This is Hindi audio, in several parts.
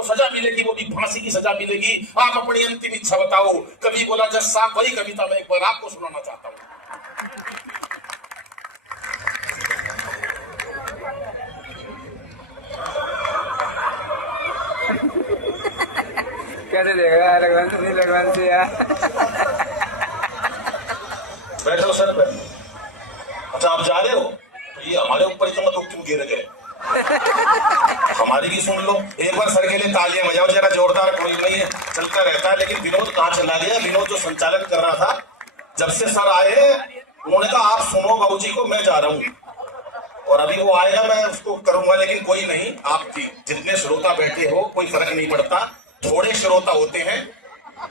आपको सजा मिलेगी, वो भी फांसी की सजा मिलेगी। आप अपनी अंतिम इच्छा बताओ। कवि बोला जज साहब, वही कविता मैं एक बार आपको सुनाना चाहता हूँ। कैसे देगा रघुवंशी यार। बैठो सर, बैठो। अच्छा आप जा रहे हो, तो ये हमारे ऊपर इतना दुख क्यों गिर गए? हमारी भी सुन लो। एक बार सर के लिए तालियां बजाओ जरा जोरदार। कोई नहीं है, चलता रहता है। लेकिन विनोद कहाँ चला गया? विनोद जो संचालन कर रहा था, जब से सर आए उन्होंने कहा आप सुनो बाबूजी को, मैं जा रहा हूँ। और अभी वो आएगा, मैं उसको करूंगा। लेकिन कोई नहीं, आप जितने श्रोता बैठे हो कोई फर्क नहीं पड़ता। थोड़े श्रोता होते हैं,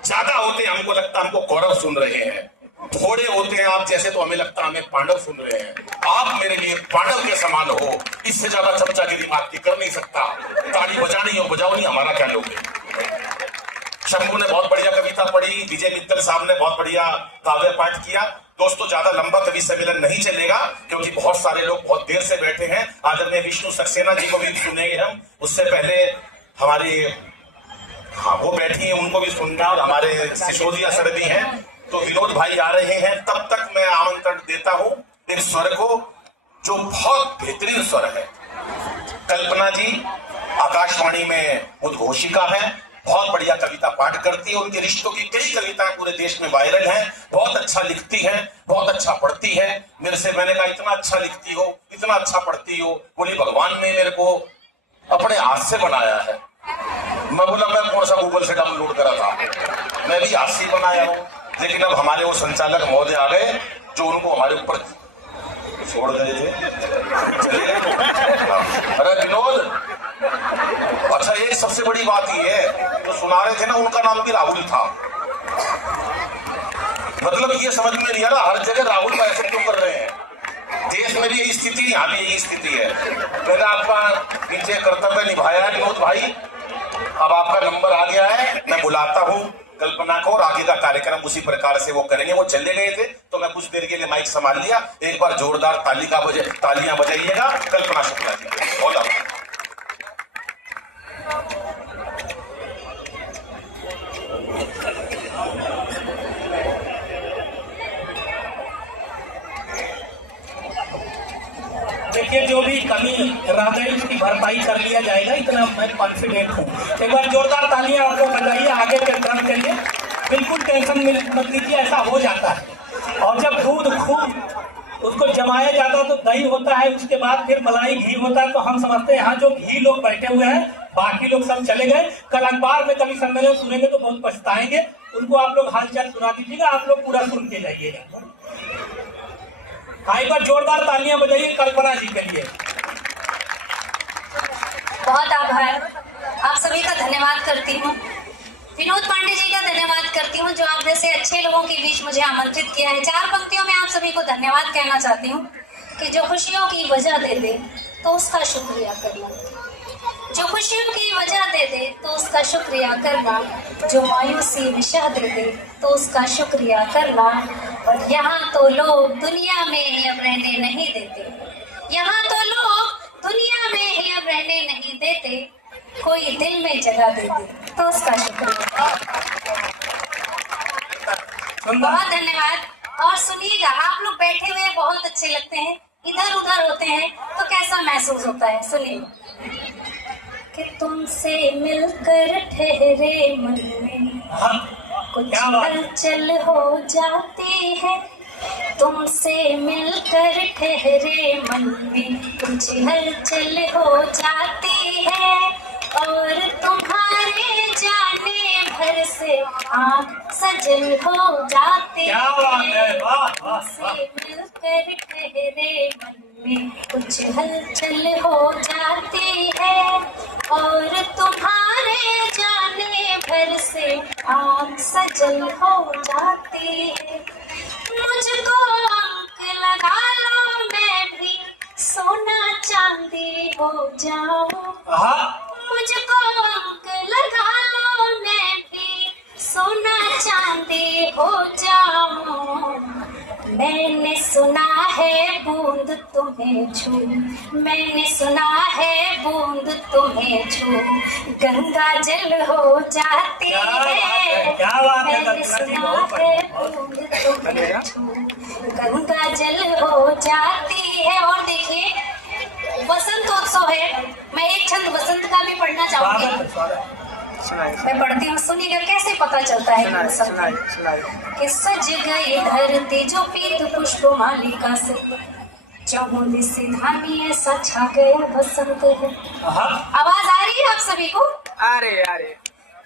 ज्यादा होते हैं हमको लगता हमको कौरव सुन रहे हैं। थोड़े होते हैं आप जैसे तो हमें लगता हमें पांडव सुन रहे हैं। आप मेरे लिए पांडव के समान हो, इससे ज्यादा चमचागिरी मैं आपकी कर नहीं सकता। ताली बजानी हो बजाओ, नहीं हमारा क्या लोगे। शंभू ने बहुत बढ़िया कविता पढ़ी, विजय मित्तल साहब ने बहुत बढ़िया काव्य पाठ किया। दोस्तों ज्यादा लंबा कवि सम्मेलन नहीं चलेगा क्योंकि बहुत सारे लोग बहुत देर से बैठे हैं। आदरणीय विष्णु सक्सेना जी को भी सुनेंगे हम। उससे पहले हमारी वो बैठी है, उनको भी सुनना। और हमारे सिसोदिया सर भी हैं, तो विनोद भाई आ रहे हैं। तब तक मैं आमंत्रण देता हूं एक स्वर को जो बहुत बेहतरीन स्वर है। कल्पना जी आकाशवाणी में उद्घोषिका है, बहुत बढ़िया कविता पाठ करती है। उनके रिश्तों की कई कविताएं पूरे देश में वायरल हैं। बहुत अच्छा लिखती हैं, बहुत अच्छा पढ़ती है। मेरे से मैंने कहा इतना अच्छा लिखती हो, इतना अच्छा पढ़ती हो। बोली भगवान ने मेरे को अपने हाथ से बनाया है। मैं बोला मैं कौन सा गूगल से डाउनलोड करा था, मैं भी हाथ से बनाया हूँ। लेकिन अब हमारे वो संचालक महोदय आ गए जो उनको हमारे ऊपर छोड़ गए थे, चले गए। अरे विनोद, अच्छा एक सबसे बड़ी बात ये है, जो सुना रहे थे ना उनका नाम भी राहुल था। मतलब ये समझ में नहीं आ रहा, हर जगह राहुल का ऐसे क्यों कर रहे हैं? देश में भी यही स्थिति, यहाँ भी यही स्थिति है। मैंने आपका नीचे कर्तव्य निभाया है विनोद भाई। अब आपका नंबर आ गया है, मैं बुलाता हूँ कल्पना को और आगे का कार्यक्रम उसी प्रकार से वो करेंगे। वो चले गए थे तो मैं कुछ देर के लिए माइक संभाल लिया। एक बार जोरदार तालियां बजाइएगा कल्पना शुक्ला जी। बोला देखिए, जो भी कमी रह गई उसकी भरपाई कर लिया जाएगा, इतना मैं कॉन्फिडेंट हूँ। एक बार जोरदार तालियां आप लोग बजाइए आगे के क्रम के लिए। बिल्कुल टेंशन मत लीजिए, ऐसा हो जाता है। और जब दूध खूब उसको जमाया जाता है तो दही होता है, उसके बाद फिर मलाई घी होता है। तो हम समझते हैं यहाँ जो घी लोग बैठे हुए हैं, बाकी लोग सब चले गए। कल अखबार में कभी सम्मेलन सुनेंगे तो बहुत पछताएंगे। उनको आप लोग हालचाल सुना दीजिएगा, आप लोग पूरा सुन के जाइएगा। एक बार जोरदार तालियां बजाइए कल्पना जी के लिए। बहुत आभार, आप सभी का धन्यवाद करती हूँ। विनोद पांडे जी का धन्यवाद करती हूँ जो आप जैसे अच्छे लोगों के बीच मुझे आमंत्रित किया है। 4 पंक्तियों में आप सभी को धन्यवाद कहना चाहती हूँ कि जो खुशियों की वजह दे दे तो उसका शुक्रिया करना, जो खुशियों की वजह दे दे तो उसका शुक्रिया करना, जो मायूसी विशा दे दे तो उसका शुक्रिया करना। और यहाँ तो लोग दुनिया में ही अब रहने नहीं देते, यहाँ तो लोग दुनिया में ही अब रहने नहीं देते, कोई दिल में जगह दे दे तो उसका शुक्रिया। बहुत धन्यवाद। और सुनिएगा, आप लोग बैठे हुए बहुत अच्छे लगते हैं, इधर उधर होते हैं तो कैसा महसूस होता है, सुनिए। कि तुमसे मिलकर ठहरे मन में कुछ हलचल हो जाती है, तुमसे मिलकर ठहरे मन में कुछ हलचल हो जाती है। और तुम्हारे जाने भर से आँख सजल हो जाती है, तुमसे मिलकर ठहरे मन में कुछ हलचल हो जाती है। और तुम्हारे जाने भर से आँख सजल हो जाती है। मुझको अंक लगा लो, मैं भी सोना चांदी हो जाऊं। मुझको अंक लगा लो, मैं भी सोना चांदी हो जाऊं। मैंने सुना है बूंद तुम तुम्हें छू, मैंने सुना है बूंद तुम्हें छू गंगा जल हो जाती है। क्या बात है, मैंने सुना है बूंद तुम्हें छू गंगा जल हो जाती है। और देखिए वसंतोत्सव है, मैं एक छंद वसंत का भी पढ़ना चाहूंगी। मैं पढ़ती हूँ, सुनिएगा कैसे पता चलता है कि सज गई धरती जो पीत पुष्प मालिका से, चौमुंदी से धामी ऐसा छा गया बसंत है। आवाज आ रही है आप सभी को? अरे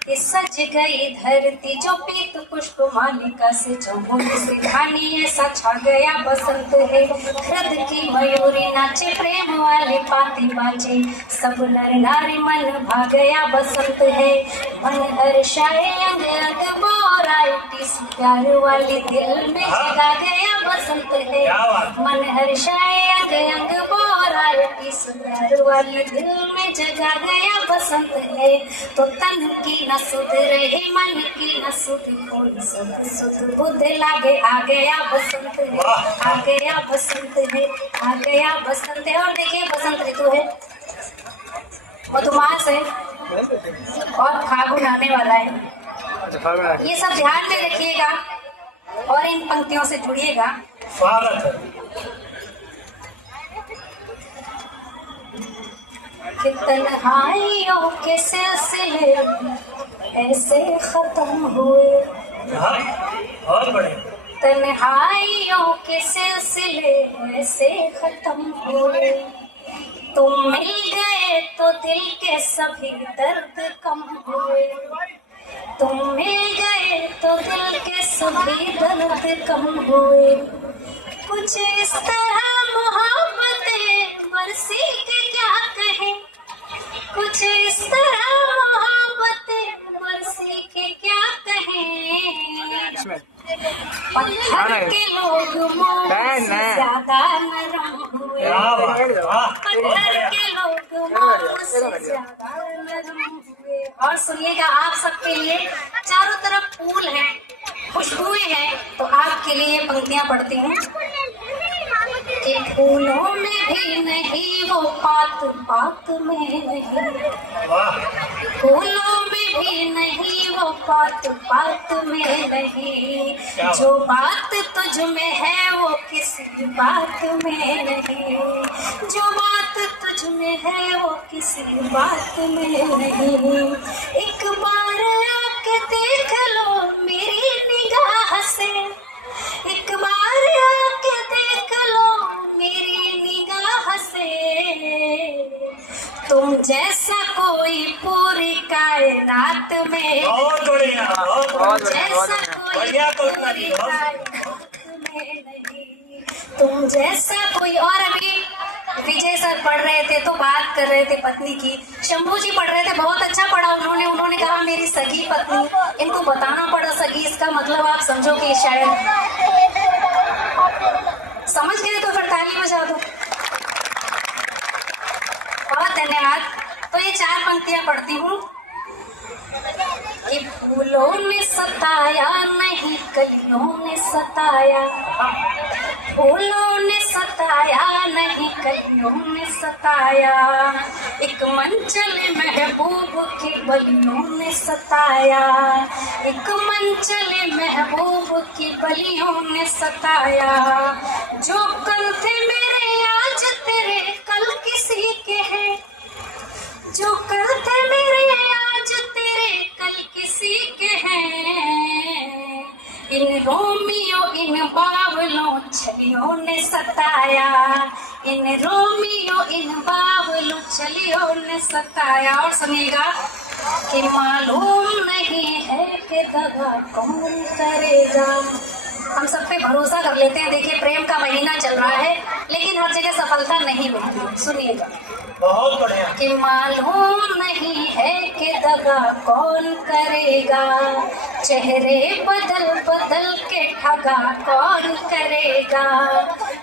कि सज गई धरती जो पीत पुष्प मालिका से, चौमुंदी से धामी ऐसा छा गया बसंत है। हृद की मयूरी नाचे प्रेम वाले पाते बाजे, सब नर नारी मन भा गया बसंत है। मन हर्षाए अंग अंग बोराए, प्यार वाले दिल में जगा गया बसंत है। मन हर्षाए अंग अंग बोराए, प्यार वाले दिल में जगा गया बसंत है। तो तन की न सुध रही मन की न सुध, कोई सुध सुध बुध लागे आ गया बसंत है, आ गया बसंत है, आ गया बसंत है। और देखिए बसंत ऋतु है, मधुमास है और फागुन आने वाला है। ये सब ध्यान में रखिएगा और इन पंक्तियों से जुड़िएगा। स्वागत है। कि तन्हाइयों के सिलसिले ऐसे खत्म हुए, बहुत बड़े। तन्हाइयों के सिलसिले ऐसे खत्म हुए, तुम मिल गए तो दिल के सभी दर्द कम हुए, तुम मिल गए तो दिल के सभी दर्द कम हुए। कुछ इस तरह मोहब्बतें बरसी के क्या कहें, कुछ इस तरह मोहब्बतें बरसी के क्या कहें। पत्थर के लोग मोह से ज्यादा नरम हुए, पत्थर के लोग मोह से ज्यादा नरम हुए। और सुनिएगा आप सबके लिए, चारों तरफ फूल हैं, खुशबुएं हैं, तो आपके लिए ये पंक्तियां पढ़ती हूँ कि फूलों में भी नहीं वो पात, पात में नहीं, फूलों में भी नहीं वो पात, पात में नहीं, जो बात तुझ में है वो किसी बात में नहीं, जो बात तुझ में है वो किसी बात में नहीं। एक बार आके देख लो मेरी निगाह से, एक बार आके देख लो मेरी निगाह से, तुम जैसा कोई पूरी कायनात में, तुम जैसा कोई पूरी कायनात में नहीं, तुम जैसा कोई। और अभी विजय सर पढ़ रहे थे तो बात कर रहे थे पत्नी की, शंभू जी पढ़ रहे थे, बहुत अच्छा पढ़ा उन्होंने कहा मेरी सगी पत्नी। इनको बताना पड़ा सगी, इसका मतलब आप समझो कि शायद समझ गए तो फिर ताली बजा दो। बहुत धन्यवाद। तो ये 4 पंक्तियां पढ़ती हूँ कि फूलों ने सताया नहीं कलियों ने सताया, फूलों ने सताया नहीं कलियों ने सताया, एक मंचल महबूब की बलियों ने सताया, एक मंचल महबूब की बलियों ने सताया। जो कल थे मेरे आज तेरे कल किसी के हैं, जो कल थे मेरे आज तेरे कल किसी के हैं। इन रोमियो इन बावलों छलियों ने सताया, इन रोमियो इन बावलों छलियों ने सताया। और सुनिएगा कि मालूम नहीं है कि दगा कौन करेगा। हम सब पे भरोसा कर लेते हैं, देखिए प्रेम का महीना चल रहा है लेकिन हर जगह सफलता नहीं मिलती। सुनिएगा बहुत बढ़िया। कि मालूम नहीं है कि दगा कौन करेगा, चेहरे बदल बदल के ठगा कौन करेगा।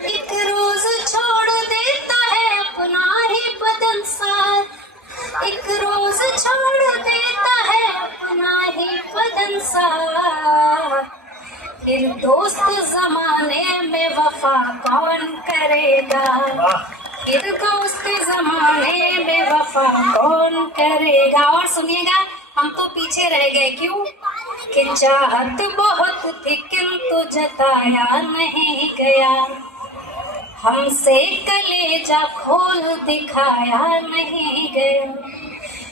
एक रोज छोड़ देता है अपना ही बदन साथ, एक रोज छोड़ देता है अपना ही बदन साथ, फिर दोस्त जमाने में वफा कौन करेगा, फिर दोस्त जमाने में वफा कौन करेगा। और सुनिएगा, हम तो पीछे रह गए, क्यों कि चाहत बहुत थी किंतु जताया नहीं गया, हमसे कलेजा खोल दिखाया नहीं गया।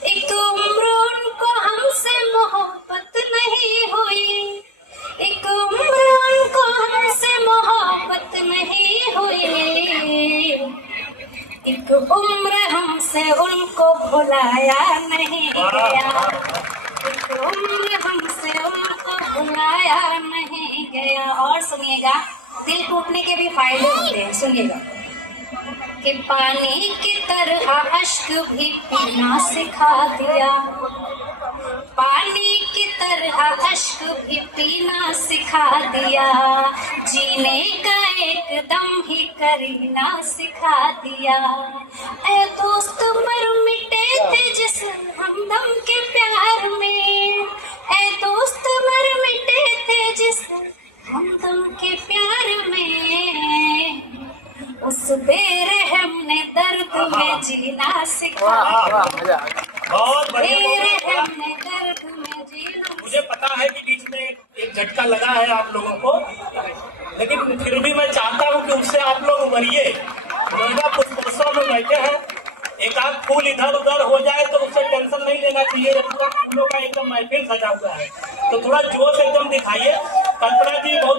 एक उम्र उनको हमसे मोहब्बत नहीं हुई, एक उम्र उनको हमसे मोहब्बत नहीं हुई, एक उम्र हमसे उनको भुलाया नहीं गया, एक उम्र हमसे उनको भुलाया नहीं गया। और सुनिएगा, दिल टूटने के भी फायदे होते हैं, सुनिएगा कि पानी की तरह अश्क भी पीना सिखा दिया, पानी की तरह अश्क भी पीना सिखा दिया, जीने का एकदम ही करीना सिखा दिया। ऐ दोस्त मर मिटे थे जिस हमदम के प्यार में, ऐ दोस्त मर मिटे थे जिस हमदम के प्यार में, उस बेरहम ने दर्द में जीना सिखा, बहुत बढ़िया। बेरहम ने दर्द में जीना। मुझे पता है कि बीच में एक झटका लगा है आप लोगों को, लेकिन फिर भी मैं चाहता हूं कि उससे आप लोग उभरिए। दुर्गा पुष्पोत्सव में बैठे हैं, एक आध फूल इधर उधर हो जाए तो उससे टेंशन नहीं लेना चाहिए, पूरा फूलों का एकदम महफिल सजा हुआ है, तो थोड़ा जोश एकदम दिखाइए। कल्पना जी बहुत